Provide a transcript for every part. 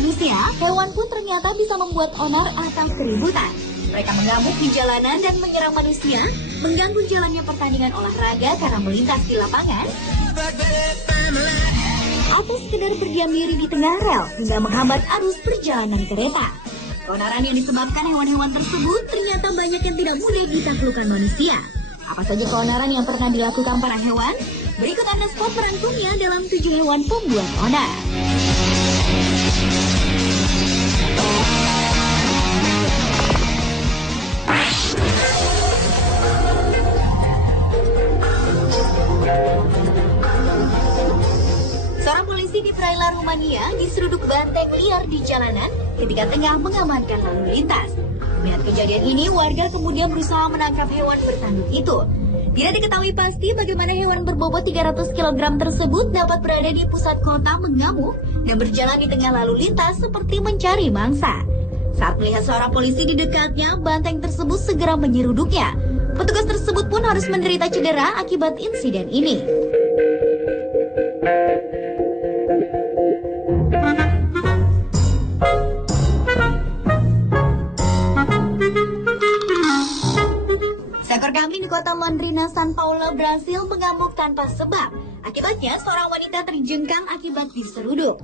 manusia, hewan pun ternyata bisa membuat onar atau keributan. Mereka mengamuk di jalanan dan menyerang manusia, mengganggu jalannya pertandingan olahraga karena melintas di lapangan, atau sekedar berdiam diri di tengah rel hingga menghambat arus perjalanan kereta. Keonaran yang disebabkan hewan-hewan tersebut ternyata banyak yang tidak mudah ditaklukkan manusia. Apa saja keonaran yang pernah dilakukan para hewan? Berikut Anda spot merangkumnya dalam 7 hewan pembuat onar. Seorang polisi di Praila, Rumania diseruduk banteng liar di jalanan ketika tengah mengamankan lalu lintas. Melihat kejadian ini, warga kemudian berusaha menangkap hewan bertanduk itu. Tidak diketahui pasti bagaimana hewan berbobot 300 kg tersebut dapat berada di pusat kota mengamuk dan berjalan di tengah lalu lintas seperti mencari mangsa. Saat melihat seorang polisi di dekatnya, banteng tersebut segera menyeruduknya. Petugas tersebut pun harus menderita cedera akibat insiden ini. Seekor kambing di kota Londrina, São Paulo, Brasil mengamuk tanpa sebab. Akibatnya, seorang wanita terjengkang akibat diseruduk.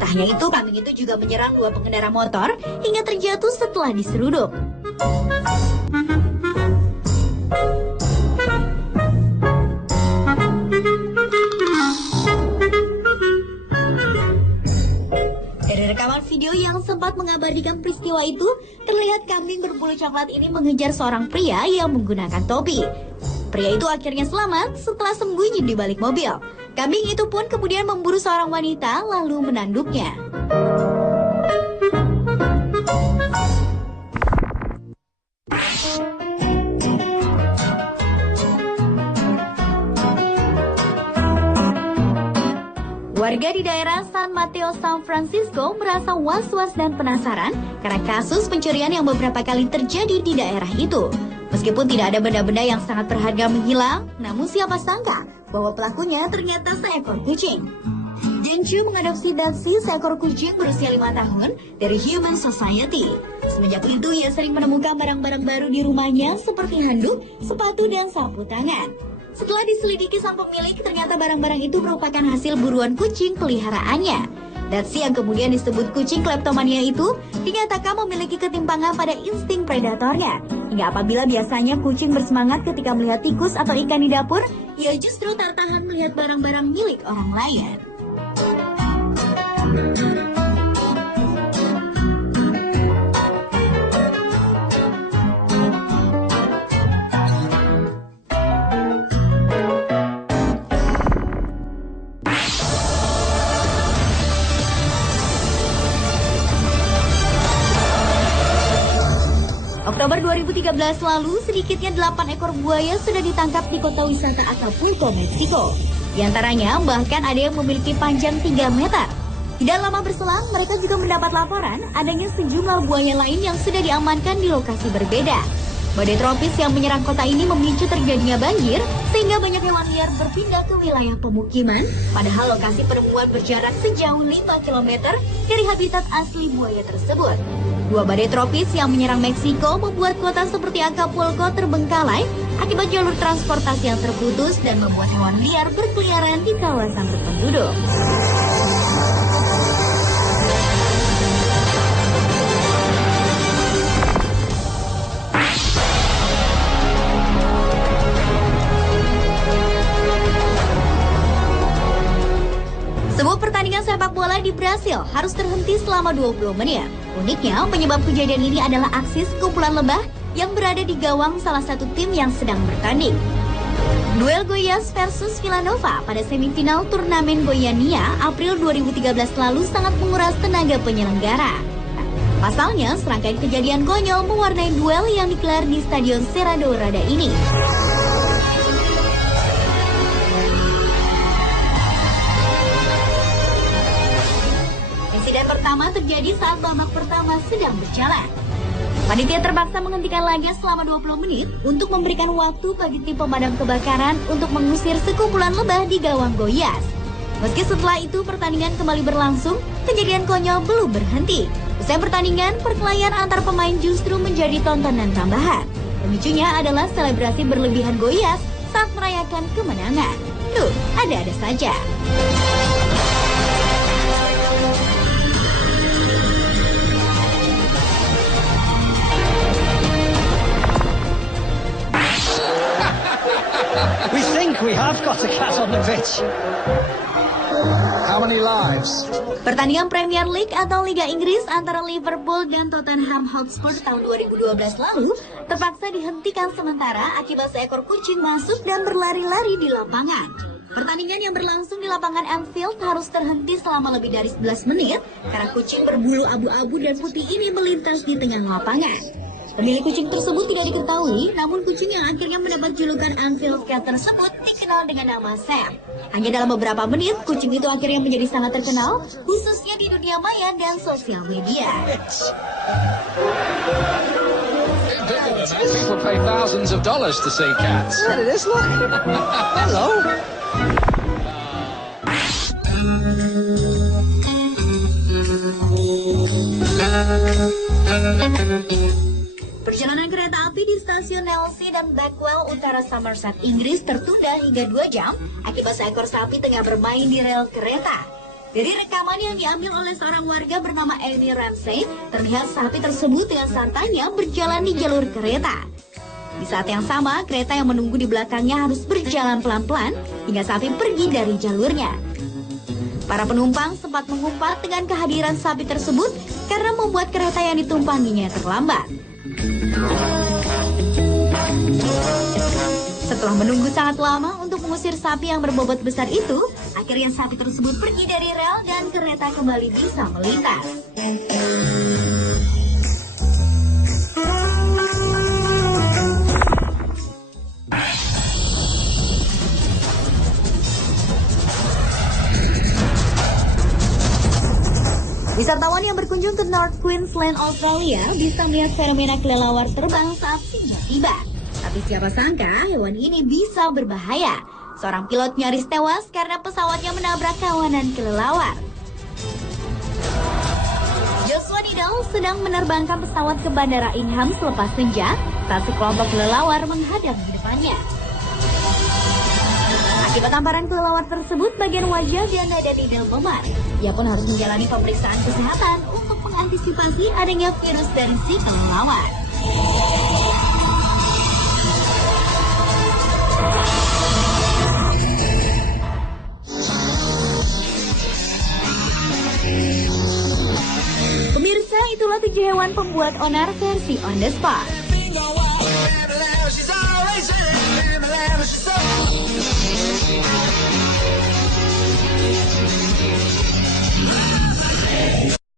Tak hanya itu, kambing itu juga menyerang 2 pengendara motor hingga terjatuh setelah diseruduk. Dari rekaman video yang sempat mengabadikan peristiwa itu, terlihat kambing berbulu coklat ini mengejar seorang pria yang menggunakan topi. Pria itu akhirnya selamat setelah sembunyi di balik mobil. Kambing itu pun kemudian memburu seorang wanita lalu menanduknya. Warga di daerah San Mateo, San Francisco merasa was-was dan penasaran karena kasus pencurian yang beberapa kali terjadi di daerah itu. Meskipun tidak ada benda-benda yang sangat berharga menghilang, namun siapa sangka bahwa pelakunya ternyata seekor kucing. Jenchu mengadopsi Daxi, seekor kucing berusia 5 tahun, dari Human Society. Semenjak itu, ia sering menemukan barang-barang baru di rumahnya seperti handuk, sepatu, dan sapu tangan. Setelah diselidiki sang pemilik, ternyata barang-barang itu merupakan hasil buruan kucing peliharaannya. Daxi yang kemudian disebut kucing kleptomania itu dinyatakan memiliki ketimpangan pada insting predatornya. Hingga apabila biasanya kucing bersemangat ketika melihat tikus atau ikan di dapur, ia justru tak tahan melihat barang-barang milik orang lain. Oktober 2013 lalu, sedikitnya 8 ekor buaya sudah ditangkap di kota wisata Acapulco, Meksiko. Di antaranya, bahkan ada yang memiliki panjang 3 meter. Tidak lama berselang, mereka juga mendapat laporan adanya sejumlah buaya lain yang sudah diamankan di lokasi berbeda. Badai tropis yang menyerang kota ini memicu terjadinya banjir, sehingga banyak hewan liar berpindah ke wilayah pemukiman, padahal lokasi penemuan berjarak sejauh 5 km dari habitat asli buaya tersebut. 2 badai tropis yang menyerang Meksiko membuat kota seperti Acapulco terbengkalai akibat jalur transportasi yang terputus dan membuat hewan liar berkeliaran di kawasan berpenduduk. Sebuah pertandingan sepak bola di Brasil harus terhenti selama 20 menit. Uniknya, penyebab kejadian ini adalah aksi sekumpulan lebah yang berada di gawang salah satu tim yang sedang bertanding. Duel Goiás versus Villanova pada semifinal turnamen Goiania April 2013 lalu sangat menguras tenaga penyelenggara. Pasalnya, serangkaian kejadian konyol mewarnai duel yang digelar di Stadion Serra Dourada ini. Insiden pertama terjadi saat babak pertama sedang berjalan. Panitia terpaksa menghentikan laga selama 20 menit untuk memberikan waktu bagi tim pemadam kebakaran untuk mengusir sekumpulan lebah di gawang goyas. Meski setelah itu pertandingan kembali berlangsung, kejadian konyol belum berhenti. Usai pertandingan, perkelahian antar pemain justru menjadi tontonan tambahan. Pemicunya adalah selebrasi berlebihan goyas saat merayakan kemenangan. Tuh, ada-ada saja. We think we have got a cat on the pitch. How many lives? Pertandingan Premier League atau Liga Inggris antara Liverpool dan Tottenham Hotspur tahun 2012 lalu terpaksa dihentikan sementara akibat seekor kucing masuk dan berlari-lari di lapangan. Pertandingan yang berlangsung di lapangan Anfield harus terhenti selama lebih dari 11 menit karena kucing berbulu abu-abu dan putih ini melintas di tengah lapangan. Pemilik kucing tersebut tidak diketahui, namun kucing yang akhirnya mendapat julukan Anfield Cat tersebut dikenal dengan nama Sam. Hanya dalam beberapa menit, kucing itu akhirnya menjadi sangat terkenal, khususnya di dunia maya dan sosial media. People pay thousands of dollars to see cats. There it is, look. Hello. Perjalanan kereta api di stasiun Chelsea dan Backwell, utara Somerset, Inggris tertunda hingga 2 jam akibat seekor sapi tengah bermain di rel kereta. Dari rekaman yang diambil oleh seorang warga bernama Amy Ramsey, terlihat sapi tersebut dengan santainya berjalan di jalur kereta. Di saat yang sama, kereta yang menunggu di belakangnya harus berjalan pelan-pelan hingga sapi pergi dari jalurnya. Para penumpang sempat mengumpat dengan kehadiran sapi tersebut karena membuat kereta yang ditumpanginya terlambat. Setelah menunggu sangat lama untuk mengusir sapi yang berbobot besar itu, akhirnya sapi tersebut pergi dari rel dan kereta kembali bisa melintas. Wisatawan yang berkunjung ke North Queensland, Australia bisa melihat fenomena kelelawar terbang saat singa tiba. Tapi siapa sangka hewan ini bisa berbahaya. Seorang pilot nyaris tewas karena pesawatnya menabrak kawanan kelelawar. Joshua Diddle sedang menerbangkan pesawat ke Bandara Ingham selepas senja saat sekelompok kelelawar menghadap di depannya. Akibat tamparan kelelawar tersebut, bagian wajah dan dada Diddle memar. Ia pun harus menjalani pemeriksaan kesehatan untuk mengantisipasi adanya virus dari si kelelawar. Pemirsa, itulah 7 hewan pembuat onar versi on the spot.